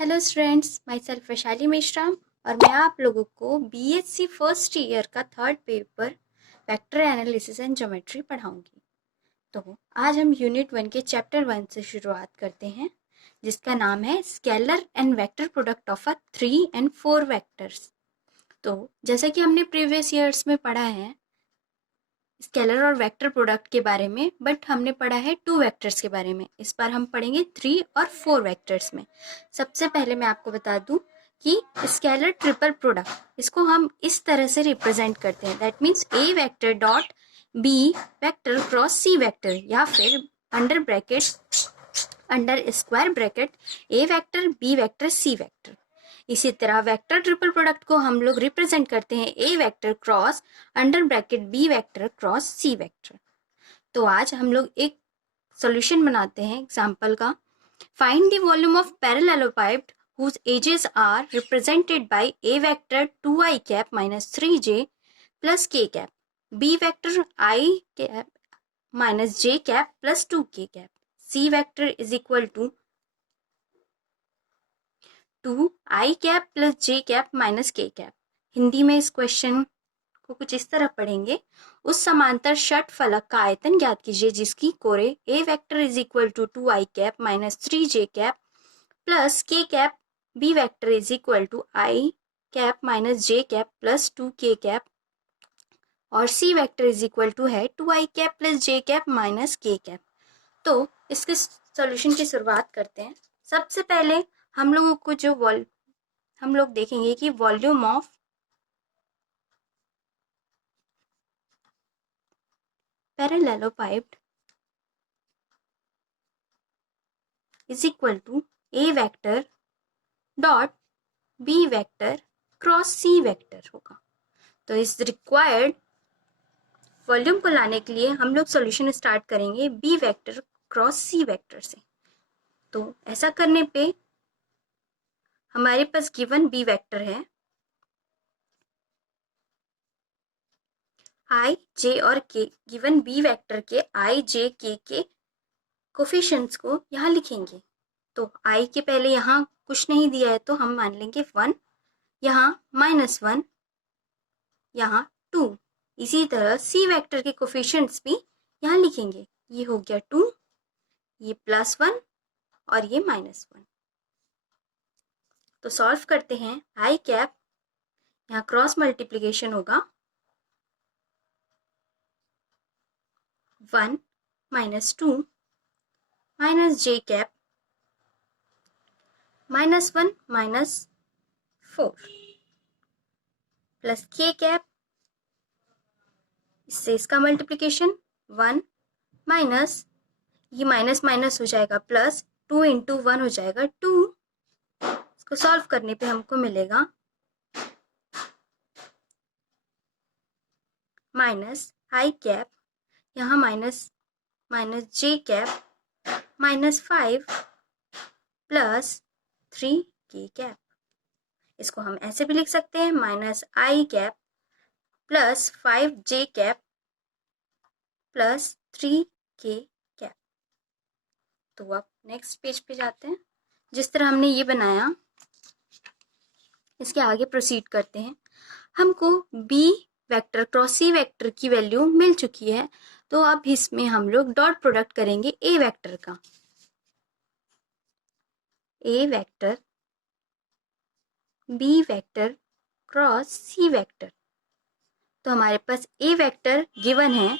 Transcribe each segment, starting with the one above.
Hello students, my self Vaishali Mishra और मैं आप लोगों को बीएससी फर्स्ट ईयर का third paper vector analysis and geometry पढ़ाऊंगी। तो आज हम यूनिट 1 के चैप्टर 1 से शुरुआत करते हैं, जिसका नाम है scalar and vector product of a 3 and 4 vectors. तो जैसा कि हमने प्रीवियस ईयर्स में पढ़ा है स्केलर और वेक्टर प्रोडक्ट के बारे में, बट हमने पढ़ा है 2 वेक्टर्स के बारे में। इस बार हम पढ़ेंगे 3 और 4 वेक्टर्स में। सबसे पहले मैं आपको बता दूं कि स्केलर ट्रिपल प्रोडक्ट इसको हम इस तरह से रिप्रेजेंट करते हैं, that means A vector dot B vector cross C vector, या फिर under square bracket A vector B vector C vector. इसी तरह वेक्टर ट्रिपल प्रोडक्ट को हम लोग रिप्रेजेंट करते हैं A vector cross under bracket B vector cross C vector. तो आज हम लोग एक सॉल्यूशन बनाते हैं एग्जांपल का। Find the volume of parallelepiped whose edges are represented by a vector 2i cap minus 3j plus k cap, b vector I cap minus j cap plus 2k cap, c vector is equal to 2i cap plus j cap minus k cap। Hindi में इस question को कुछ इस तरह पढ़ेंगे। उस समांतर षट फलक का आयतन ज्ञात कीजिए जिसकी कोरे a vector is equal to 2i cap minus 3j cap plus k cap, b vector is equal to i cap minus j cap plus 2k cap, और c vector is equal to है 2i cap plus j cap minus k cap. तो इसके solution की शुरुआत करते हैं। सबसे पहले हम लोगों को हम लोग देखेंगे कि volume of parallelepiped is equal to A vector dot B vector cross C vector होगा। तो इस रिक्वायर्ड वॉल्यूम को लाने के लिए हम लोग सॉल्यूशन स्टार्ट करेंगे B vector cross C vector से। तो ऐसा करने पे हमारे पास गिवन बी वेक्टर है, आई जे और के। गिवन बी वेक्टर के आई जे के कोफिशिएंट्स को यहाँ लिखेंगे। तो आई के पहले यहाँ कुछ नहीं दिया है तो हम मान लेंगे 1, यहाँ -1, यहाँ 2। इसी तरह सी वेक्टर के कोफिशिएंट्स भी यहाँ लिखेंगे। ये हो गया 2, ये +1 और ये -1। तो सॉल्व करते हैं। आई कैप यहाँ क्रॉस मल्टीप्लिकेशन होगा 1 -2 माइनस जे कैप -1 -4 प्लस के कैप, इससे इसका मल्टीप्लिकेशन 1 माइनस ये माइनस माइनस हो जाएगा प्लस 2 इंटू 1 हो जाएगा 2। इसको सॉल्व करने पे हमको मिलेगा माइनस आई कैप यहाँ minus J cap -5 plus 3k cap. इसको हम ऐसे भी लिख सकते हैं minus I cap plus 5j cap plus 3k cap. तो अब नेक्स्ट पेज पे जाते हैं। जिस तरह हमने ये बनाया इसके आगे प्रोसीड करते हैं। हमको b vector cross C vector की वैल्यू मिल चुकी है, तो अब इसमें हम लोग डॉट प्रोडक्ट करेंगे a वेक्टर का। a vector b vector cross C vector. तो हमारे पास a वेक्टर गिवन है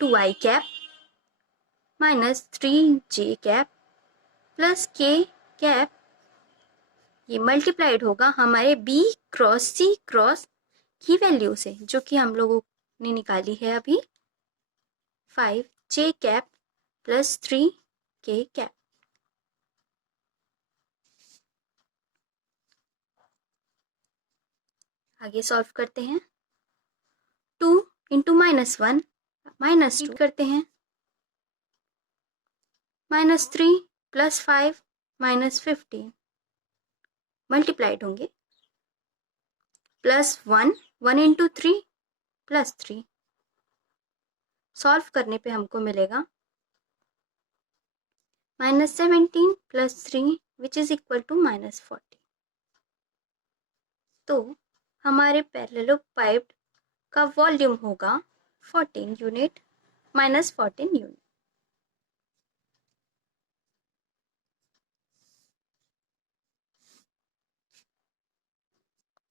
2i cap minus 3j cap plus k cap. ये मल्टीप्लाइड होगा हमारे b क्रॉस सी क्रॉस की वैल्यू से, जो कि हम लोगों ने निकाली है अभी 5j cap plus 3k cap. आगे सॉल्व करते हैं। 2 इंटू -1 -2 करते हैं, -3 प्लस 5 -15 मल्टीप्लाइड होंगे प्लस 1 इंटू 3 प्लस 3। सॉल्व करने पे हमको मिलेगा -17 + 3 विच इज इक्वल टू -40। तो हमारे पैरेललोपाइप्ड का वॉल्यूम होगा 14 unit -14 unit.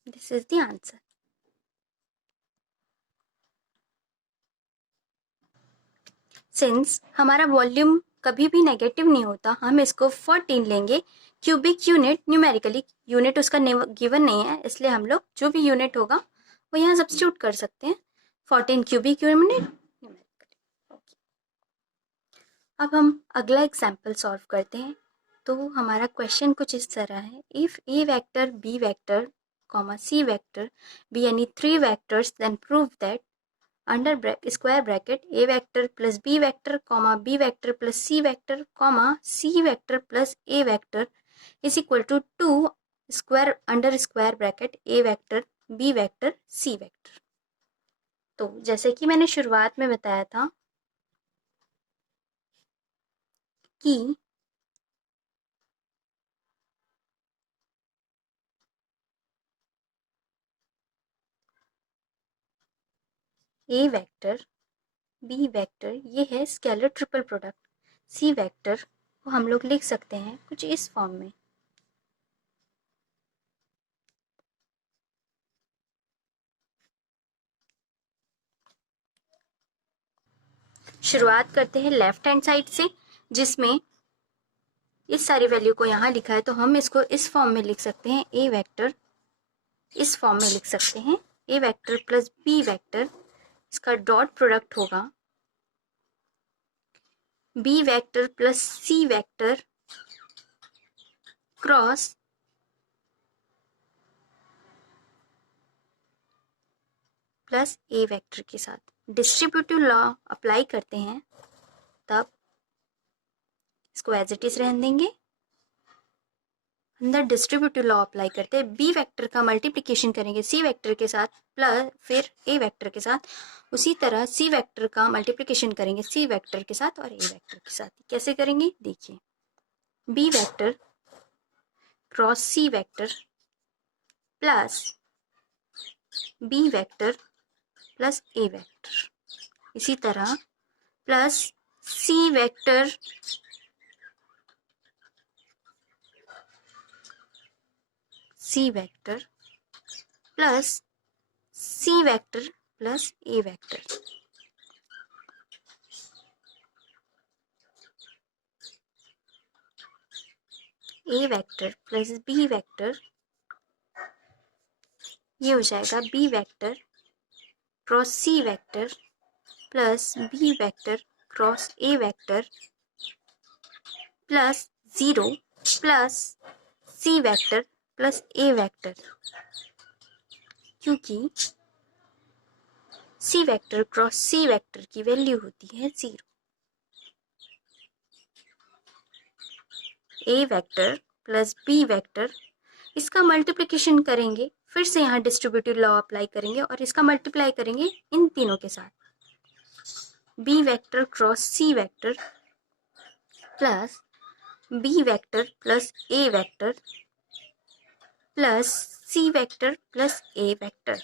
This is the answer. Since हमारा वॉल्यूम कभी भी नेगेटिव नहीं होता, हम इसको 14 लेंगे। क्यूबिक यूनिट न्यूमेरिकली यूनिट उसका गिवन नहीं है, इसलिए हम लोग जो भी यूनिट होगा वो यहाँ सब्स्टिट्यूट कर सकते हैं। 14 क्यूबिक यूनिट न्यूमेरिकली। ओके, अब हम अगला एग्जाम्पल सॉल्व करते हैं। तो हमारा क्वेश्चन कुछ इस तरह है, if A vector B vector comma C vector be any 3 vectors then prove that under square bracket A vector plus B vector comma B vector plus C vector comma C vector plus A vector is equal to 2 square under square bracket A vector B vector C vector. तो जैसे कि मैंने शुरुआत में बताया था कि ए vector B vector ये है scalar triple product, C vector को हम लोग लिख सकते हैं कुछ इस फॉर्म में। शुरुआत करते हैं लेफ्ट हैंड साइड से, जिसमें इस सारी वैल्यू को यहाँ लिखा है, तो हम इसको इस फॉर्म में लिख सकते हैं। ए वेक्टर इस फॉर्म में लिख सकते हैं, A vector plus B vector, इसका डॉट प्रोडक्ट होगा B vector plus C vector cross plus A vector के साथ। डिस्ट्रीब्यूटिव लॉ अप्लाई करते हैं, तब इसको एज इट इज रहने देंगे। अंदर डिस्ट्रीब्यूटिव लॉ अप्लाई करते हैं, बी वेक्टर का मल्टीप्लिकेशन करेंगे सी वेक्टर के साथ प्लस फिर ए वेक्टर के साथ, उसी तरह सी वेक्टर का मल्टीप्लिकेशन करेंगे सी वेक्टर के साथ और ए वेक्टर के साथ। कैसे करेंगे देखिए, B vector cross C vector plus B vector plus A vector, इसी तरह plus C vector C vector plus C vector plus A vector. A vector plus B vector, ये हो जाएगा B vector cross C vector plus B vector cross A vector plus 0 plus C vector plus A vector, क्योंकि C vector cross C vector की value होती है 0। A vector plus B vector, इसका multiplication करेंगे, फिर से यहाँ डिस्ट्रीब्यूटिव लॉ अप्लाई करेंगे और इसका मल्टीप्लाई करेंगे इन तीनों के साथ। B vector cross C vector plus B vector plus A vector plus C vector plus A vector.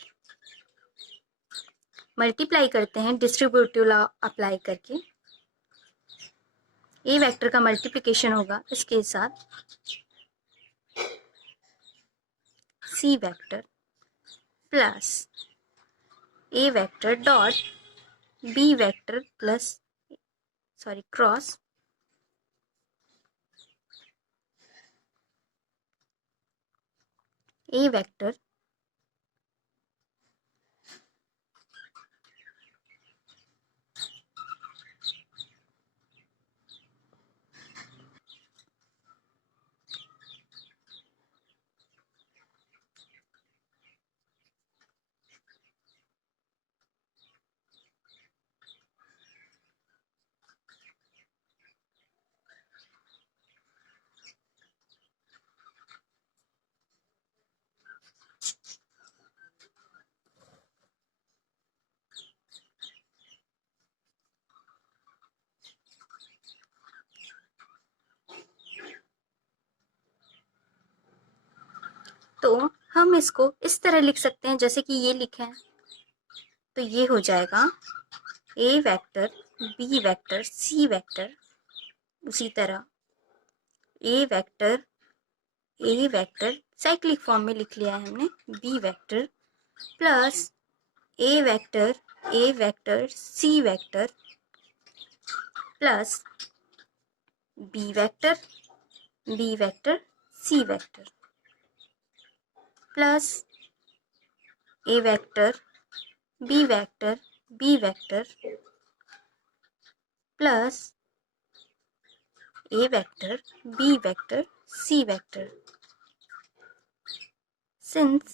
Multiply करते हैं डिस्ट्रीब्यूटिव लॉ अप्लाई करके, ए वेक्टर का मल्टीप्लिकेशन होगा इसके साथ C vector plus A vector dot B vector plus cross A vector तो हम इसको इस तरह लिख सकते हैं जैसे कि ये लिखे हैं। तो ये हो जाएगा ए vector, B vector, C vector. उसी तरह ए वेक्टर साइक्लिक फॉर्म में लिख लिया है हमने, B vector plus A vector C vector plus B vector C vector plus A vector B vector plus A vector B vector C vector. Since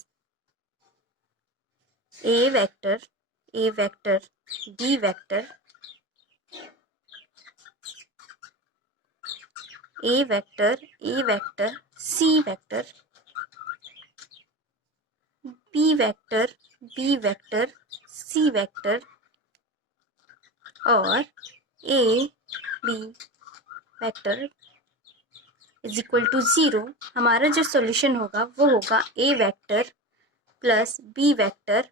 A vector, B vector, A vector, C vector, B vector, C vector और A, B vector is equal to 0, हमारा जो solution होगा वो होगा A vector plus B vector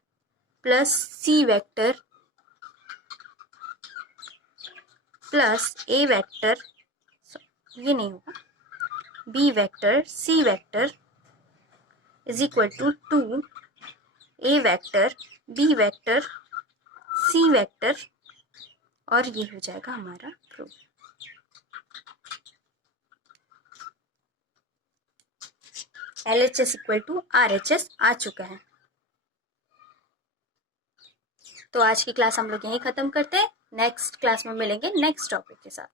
plus C vector plus A vector, ये नहीं होगा, B vector C vector is equal to 2 A vector B vector C vector और ये हो जाएगा हमारा proof. LHS equal to RHS आ चुका है। तो आज की क्लास हम लोग यहीं खत्म करते हैं। नेक्स्ट क्लास में मिलेंगे नेक्स्ट टॉपिक के साथ।